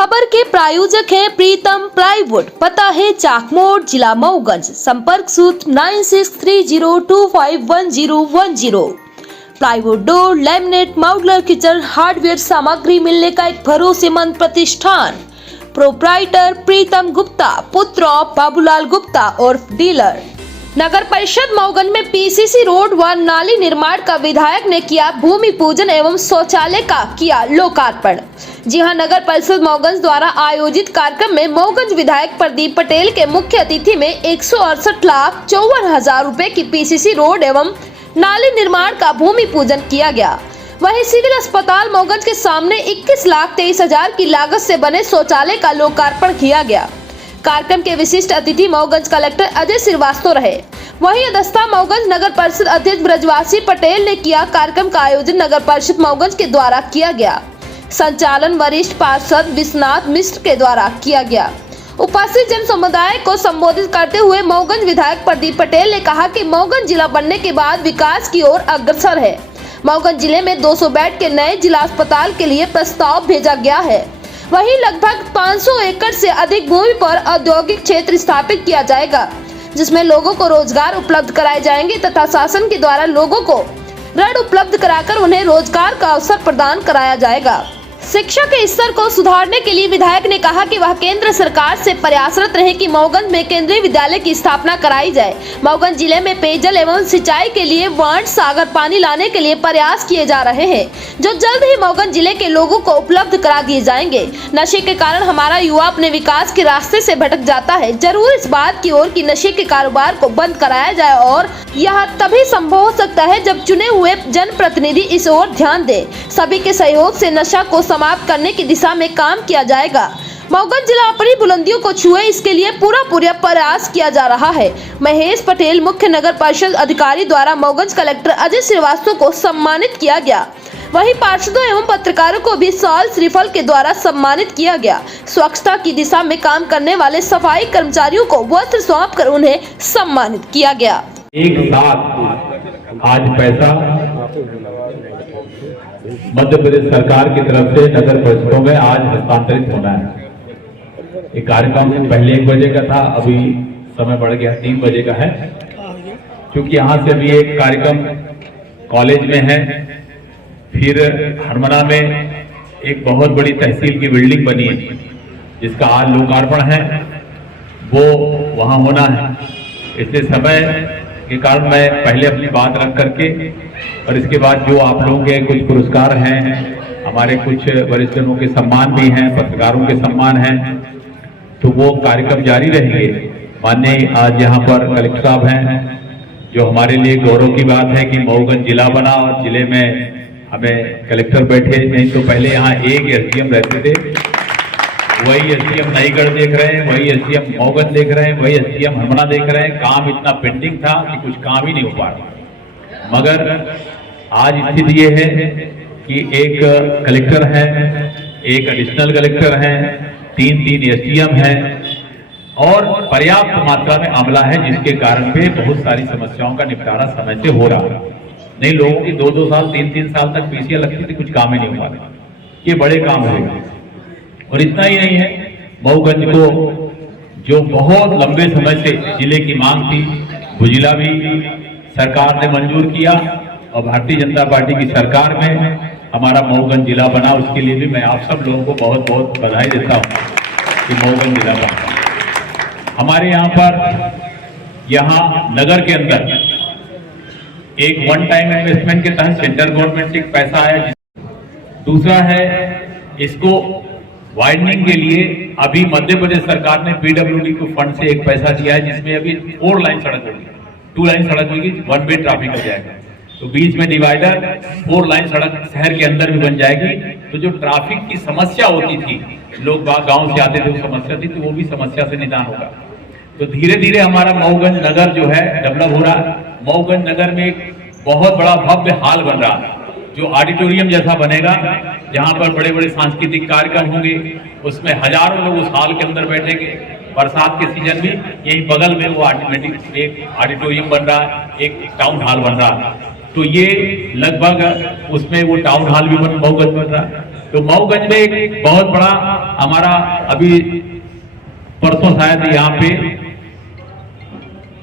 खबर के प्रायोजक हैं प्रीतम प्लाईवुड, पता है चाकमोड़, जिला मऊगंज, संपर्क सूत्र 9630251010। Plywood door, laminate, modular kitchen, hardware सामग्री मिलने का एक भरोसेमंद प्रतिष्ठान। प्रोप्राइटर प्रीतम गुप्ता, पुत्र ऑफ बाबूलाल गुप्ता और डीलर। नगर परिषद मऊगंज में पीसीसी रोड व नाली निर्माण का विधायक ने किया भूमि पूजन एवं शौचालय का किया लोकार्पण। जी हां, नगर परिषद मऊगंज द्वारा आयोजित कार्यक्रम में मऊगंज विधायक प्रदीप पटेल के मुख्य अतिथि में 168,54,000 रुपए की पीसीसी रोड एवं नाली निर्माण का भूमि पूजन किया गया। वहीं सिविल अस्पताल मऊगंज के सामने 21,23,000 की लागत से बने शौचालय का लोकार्पण किया गया। कार्यक्रम के विशिष्ट अतिथि मऊगंज कलेक्टर अजय श्रीवास्तव रहे। वहीं अध्यक्षता मऊगंज नगर परिषद अध्यक्ष ब्रजवासी पटेल ने किया। कार्यक्रम का आयोजन नगर परिषद मऊगंज के द्वारा किया गया। संचालन वरिष्ठ पार्षद विश्वनाथ मिश्र के द्वारा किया गया। उपस्थित जन समुदाय को संबोधित करते हुए मऊगंज विधायक प्रदीप पटेल ने कहा कि मऊगंज जिला बनने के बाद विकास की ओर अग्रसर है। मऊगंज जिले में 200 बेड के नए जिला अस्पताल के लिए प्रस्ताव भेजा गया है। वहीं लगभग 500 एकड़ से अधिक भूमि पर औद्योगिक क्षेत्र स्थापित किया जाएगा, जिसमें लोगों को रोजगार उपलब्ध कराए जाएंगे तथा शासन के द्वारा लोगों को ऋण उपलब्ध कराकर उन्हें रोजगार का अवसर प्रदान कराया जाएगा। शिक्षा के स्तर को सुधारने के लिए विधायक ने कहा कि वह केंद्र सरकार से प्रयासरत रहे कि मऊगंज में केंद्रीय विद्यालय की स्थापना कराई जाए। मऊगंज जिले में पेयजल एवं सिंचाई के लिए वार्ड सागर पानी लाने के लिए प्रयास किए जा रहे हैं, जो जल्द ही मऊगंज जिले के लोगों को उपलब्ध करा दिए जाएंगे। नशे के कारण हमारा युवा अपने विकास के रास्ते से भटक जाता है। जरूर इस बात की ओर कि नशे के कारोबार को बंद कराया जाए और यह तभी संभव हो सकता है जब चुने हुए जनप्रतिनिधि इस ओर ध्यान दे। सभी के सहयोग से नशा को समाप्त करने की दिशा में काम किया जाएगा। मऊगंज जिला अपनी बुलंदियों को छुए, इसके लिए पूरा प्रयास किया जा रहा है। महेश पटेल मुख्य नगर परिषद अधिकारी द्वारा मऊगंज कलेक्टर अजय श्रीवास्तव को सम्मानित किया गया। वहीं पार्षदों एवं पत्रकारों को भी शाल श्रीफल के द्वारा सम्मानित किया गया। स्वच्छता की दिशा में काम करने वाले सफाई कर्मचारियों को वस्त्र सौंप कर उन्हें सम्मानित किया गया। एक साथ आज पैसा मध्य प्रदेश सरकार की तरफ से नगर परिषदों में आज हस्तांतरित होना है। ये कार्यक्रम पहले 1 बजे का था, अभी समय बढ़ गया 3 बजे का है, क्योंकि यहाँ से भी एक कार्यक्रम कॉलेज में है। फिर हरमना में एक बहुत बड़ी तहसील की बिल्डिंग बनी है, जिसका आज लोकार्पण है, वो वहाँ होना है। इसलिए समय के कारण मैं पहले अपनी बात रख करके और इसके बाद जो आप लोगों के कुछ पुरस्कार हैं, हमारे कुछ वरिष्ठजनों के सम्मान भी हैं, पत्रकारों के सम्मान हैं, तो वो कार्यक्रम जारी रहेंगे। माननीय आज यहाँ पर कलेक्टर साहब हैं, जो हमारे लिए गौरव की बात है कि मऊगंज जिला बना और जिले में हमें कलेक्टर बैठे। नहीं तो पहले यहाँ एक एसडीएम रहते थे, वही एसडीएम नईगढ़ देख रहे हैं, वही एसडीएम मऊगंज देख रहे हैं, वही एसडीएम हरमना देख रहे हैं। काम इतना पेंडिंग था कि कुछ काम ही नहीं हो पा रहा। मगर आज स्थिति ये है कि एक कलेक्टर है, एक एडिशनल कलेक्टर है, 3 एसडीएम है और पर्याप्त मात्रा में अमला है, जिसके कारण पे बहुत सारी समस्याओं का निपटारा समय से हो रहा है। नहीं, लोगों की 2-2 साल 3-3 साल तक पीसीआर लगती थी, कुछ काम ही नहीं हो पा रहा। ये बड़े काम है। और इतना ही नहीं है, मऊगंज को जो बहुत लंबे समय से जिले की मांग थी, भुजिला भी सरकार ने मंजूर किया और भारतीय जनता पार्टी की सरकार में हमारा मऊगंज जिला बना। उसके लिए भी मैं आप सब लोगों को बहुत बहुत बधाई देता हूं कि मऊगंज जिला बना। हमारे यहाँ नगर के अंदर एक वन टाइम इन्वेस्टमेंट के तहत सेंट्रल गवर्नमेंट से एक पैसा आया। दूसरा है, इसको वाइडनिंग के लिए अभी मध्य प्रदेश सरकार ने पीडब्ल्यूडी को फंड से एक पैसा दिया है, जिसमें अभी 4 लाइन सड़क होगी, 2 लाइन सड़क होगी, 1 वे ट्रैफिक हो जाएगा। तो बीच में डिवाइडर, 4 लाइन सड़क शहर के अंदर भी बन जाएगी। तो जो ट्रैफिक की समस्या होती थी, लोग गांव से आते थे, वो समस्या थी, तो वो भी समस्या से निदान होगा। तो धीरे धीरे हमारा मऊगंज नगर जो है डेवलप हो रहा है। मऊगंज नगर में एक बहुत बड़ा भव्य हॉल बन रहा है, जो ऑडिटोरियम जैसा बनेगा, जहां पर बड़े बड़े सांस्कृतिक कार्यक्रम होंगे। उसमें हजारों लोग उस हॉल के अंदर बैठेंगे। बरसात के सीजन में यही बगल में वो ऑटोमेटिक एक ऑडिटोरियम बन रहा है, एक टाउन हॉल बन रहा है। तो ये लगभग उसमें वो टाउन हॉल भी मऊगंज बन रहा है। तो मऊगंज में एक बहुत बड़ा हमारा अभी परसों शायद यहाँ पे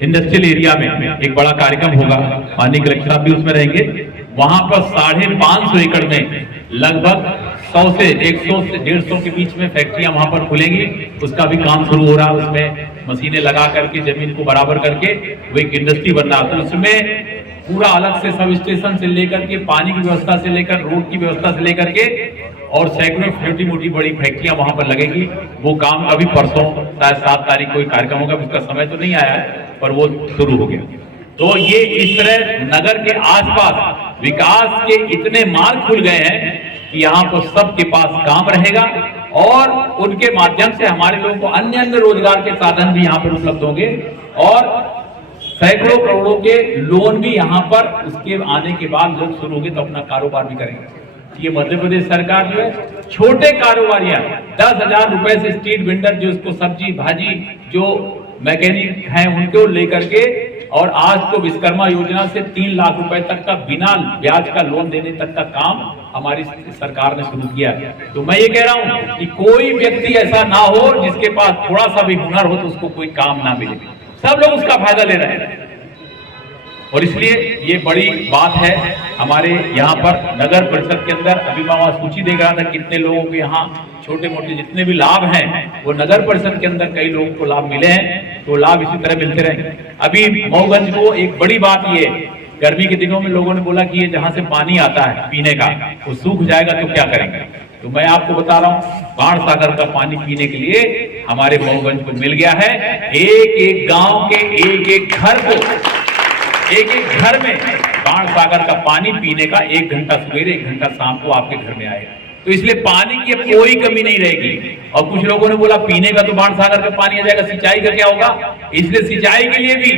इंडस्ट्रियल एरिया में एक बड़ा कार्यक्रम होगा, माननीय कलेक्टर साहब भी उसमें रहेंगे। वहां पर 550 एकड़ में लगभग 100 से 100 से 150 के बीच में फैक्ट्रियां वहां पर खुलेंगी। उसका भी काम शुरू हो रहा है, उसमें मशीनें लगा करके जमीन को बराबर करके वो एक इंडस्ट्री बन रहा है। तो उसमें पूरा अलग से सब स्टेशन से लेकर के पानी की व्यवस्था से लेकर रोड की व्यवस्था से लेकर के और सैकड़ों छोटी मोटी बड़ी फैक्ट्रियां वहां पर लगेगी। वो काम अभी परसों शायद 7 तारीख को कार्यक्रम होगा, उसका समय तो नहीं आया है पर वो शुरू हो गया। तो ये इस तरह नगर के आसपास विकास के इतने मार्ग खुल गए हैं कि यहाँ पर सबके पास काम रहेगा और उनके माध्यम से हमारे लोगों को अन्य अन्य रोजगार के साधन भी यहाँ पर उपलब्ध होंगे और सैकड़ों करोड़ों के लोन भी यहाँ पर उसके आने के बाद लोग शुरू होंगे तो अपना कारोबार भी करेंगे। ये मध्य प्रदेश सरकार जो है छोटे कारोबारियां 10,000 रुपए से स्ट्रीट वेंडर जो उसको सब्जी भाजी जो मैकेनिक हैं उनको लेकर के और आज तो विश्वकर्मा योजना से 3 लाख रुपए तक का बिना ब्याज का लोन देने तक का काम हमारी सरकार ने शुरू किया। तो मैं ये कह रहा हूं कि कोई व्यक्ति ऐसा ना हो जिसके पास थोड़ा सा भी हुनर हो तो उसको कोई काम ना मिले, सब लोग उसका फायदा ले रहे हैं। और इसलिए ये बड़ी बात है हमारे यहाँ पर नगर परिषद के अंदर। अभी मैं वहां सूची देख रहा था कितने लोगों को यहाँ छोटे मोटे जितने भी लाभ हैं वो नगर परिषद के अंदर कई लोगों को लाभ मिले हैं, तो लाभ इसी तरह मिलते रहे। अभी मऊगंज को एक बड़ी बात ये गर्मी के दिनों में लोगों ने बोला कि ये जहां से पानी आता है पीने का वो सूख जाएगा तो क्या करेंगे। तो मैं आपको बता रहा हूँ बाण सागर का पानी पीने के लिए हमारे मऊगंज को मिल गया है। एक एक गांव के एक एक घर को एक एक घर में बाण सागर का पानी पीने का 1 घंटा सवेरे 1 घंटा शाम को आपके घर में आएगा। तो इसलिए पानी की अब कोई कमी नहीं रहेगी। और कुछ लोगों ने बोला पीने का तो बाण सागर का पानी आ जाएगा, सिंचाई का क्या होगा। इसलिए सिंचाई के लिए भी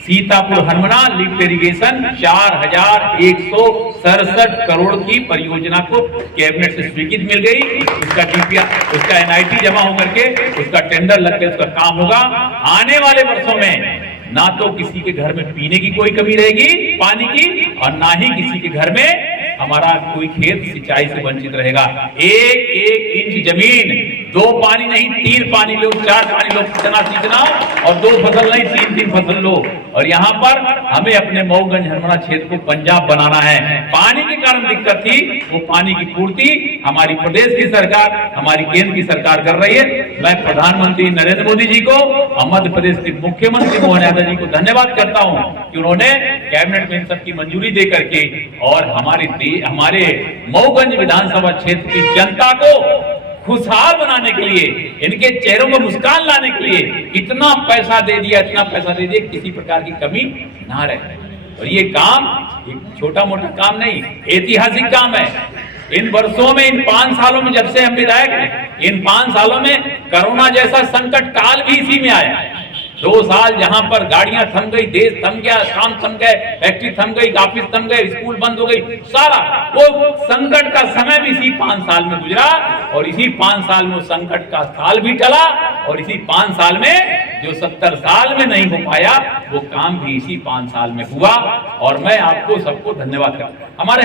सीतापुर हरमना लिफ्ट इरिगेशन 4,167 करोड़ की परियोजना को कैबिनेट से स्वीकृति मिल गई। उसका डीपीआर उसका एनआईटी जमा होकर के उसका टेंडर लग के उसका काम होगा। आने वाले वर्षों में ना तो किसी के घर में पीने की कोई कमी रहेगी पानी की और ना ही किसी के घर में हमारा कोई खेत सिंचाई से वंचित रहेगा। 1-1 इंच जमीन 2 पानी नहीं 3 पानी लो, 4 पानी लो, कितना सींचना और 2 फसल नहीं 3-3 फसल लो। और यहाँ पर हमें अपने मऊगंज हरमना क्षेत्र को पंजाब बनाना है। पानी के कारण दिक्कत थी, वो पानी की पूर्ति हमारी प्रदेश की सरकार हमारी केंद्र की सरकार कर रही है। मैं प्रधानमंत्री नरेंद्र मोदी जी को और मध्य प्रदेश के मुख्यमंत्री मोहन यादव जी को धन्यवाद करता हूँ कि उन्होंने कैबिनेट में इन सब की मंजूरी दे करके और हमारे मऊगंज विधानसभा क्षेत्र की जनता को खुशहाल बनाने के लिए इनके चेहरों में मुस्कान लाने के लिए इतना पैसा दे दिया, इतना पैसा दे दिया, किसी प्रकार की कमी ना रहे। और ये काम एक छोटा मोटा काम नहीं, ऐतिहासिक काम है। इन वर्षों में इन 5 सालों में जब से हम विधायक हैं, इन 5 सालों में कोरोना जैसा संकट काल भी इसी में आया। 2 साल जहां पर गाड़ियां थम गई, देश थम गया, काम थम गए, फैक्ट्री थम गई, ऑफिस थम गए, स्कूल बंद हो गई, सारा वो संकट का समय भी इसी 5 साल में गुजरा। और इसी 5 साल में संकट का साल भी टला और इसी 5 साल में जो 70 साल में नहीं हो पाया वो काम भी इसी 5 साल में हुआ। और मैं आपको सबको धन्यवाद करता। हमारे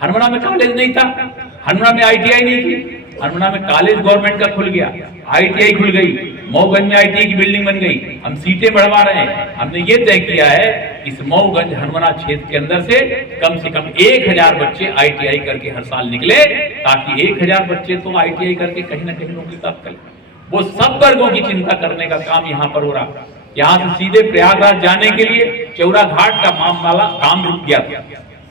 हरमना में कॉलेज नहीं था, हरमना में ITI नहीं थी, हरमना में कॉलेज गवर्नमेंट का खुल गया, ITI खुल गई, मऊगंज में ITI की बिल्डिंग बन गई, हम सीटें बढ़वा रहे हैं। हमने ये तय किया है इस मऊगंज हरमना क्षेत्र के अंदर से कम 1000 बच्चे ITI करके हर साल निकले, ताकि 1000 बच्चे तो ITI करके कहीं ना कहीं नौकरी प्राप्त करें। वो सब वर्गों की चिंता करने का काम यहाँ पर हो रहा। यहाँ से सीधे प्रयागराज जाने के लिए चौरा घाट का काम रुक गया था,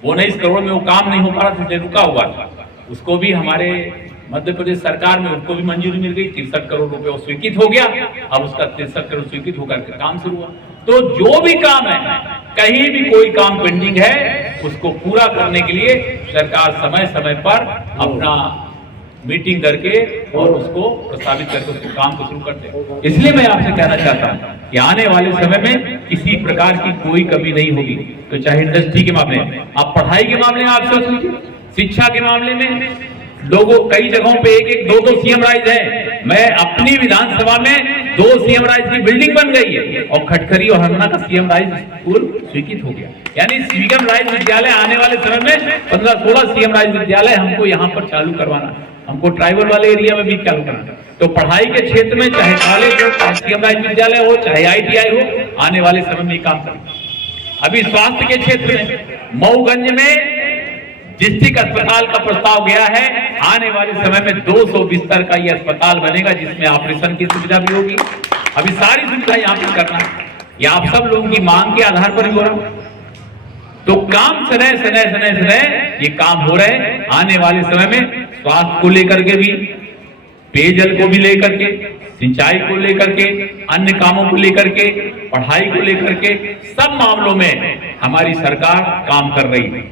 19 करोड़ में वो काम नहीं हो पा रहा था, इसलिए रुका हुआ था। उसको भी हमारे मध्य प्रदेश सरकार में उसको भी मंजूरी मिल गई, 63 करोड़ रुपए वो स्वीकृत हो गया। अब उसका 63 करोड़ स्वीकृत होकर के काम शुरू हुआ। तो जो भी काम है, कहीं भी कोई काम पेंडिंग है उसको पूरा करने के लिए सरकार समय समय पर अपना मीटिंग करके और उसको प्रस्तावित करके उसको काम को शुरू करते हैं। इसलिए मैं आपसे कहना चाहता हूँ कि आने वाले समय में किसी प्रकार की कोई कमी नहीं होगी। तो चाहे इंडस्ट्री के मामले में, आप पढ़ाई के मामले में आप सोच लीजिए, शिक्षा के मामले में लोगों कई जगहों पे 1-1, 2-2 CM राइज है। मैं अपनी विधानसभा में 2 सीएम राइज की बिल्डिंग बन गई है और खटखरी और हरना का सीएम राइज स्कूल स्वीकृत हो गया। यानी सीएम राइज विद्यालय आने वाले समय में 15-16 सीएम राइज विद्यालय हमको यहाँ पर चालू करवाना, हमको ट्राइबल वाले एरिया में भी चालू करना। तो पढ़ाई के क्षेत्र में चाहे कॉलेज हो, चाहे सीएम राइज विद्यालय हो, चाहे ITI हो, आने वाले समय में काम करेंगे। अभी स्वास्थ्य के क्षेत्र में मऊगंज में डिस्ट्रिक्ट अस्पताल का प्रस्ताव गया है। आने वाले समय में 200 बिस्तर का यह अस्पताल बनेगा, जिसमें ऑपरेशन की सुविधा भी होगी। अभी सारी सुविधा यहाँ पे करना है, ये आप सब लोगों की मांग के आधार पर ही हो रहा। तो काम सने ये काम हो रहे हैं। आने वाले समय में स्वास्थ्य को लेकर के भी, पेयजल को भी लेकर के, सिंचाई को लेकर के, अन्य कामों को लेकर के, पढ़ाई को लेकर के, सब मामलों में हमारी सरकार काम कर रही है।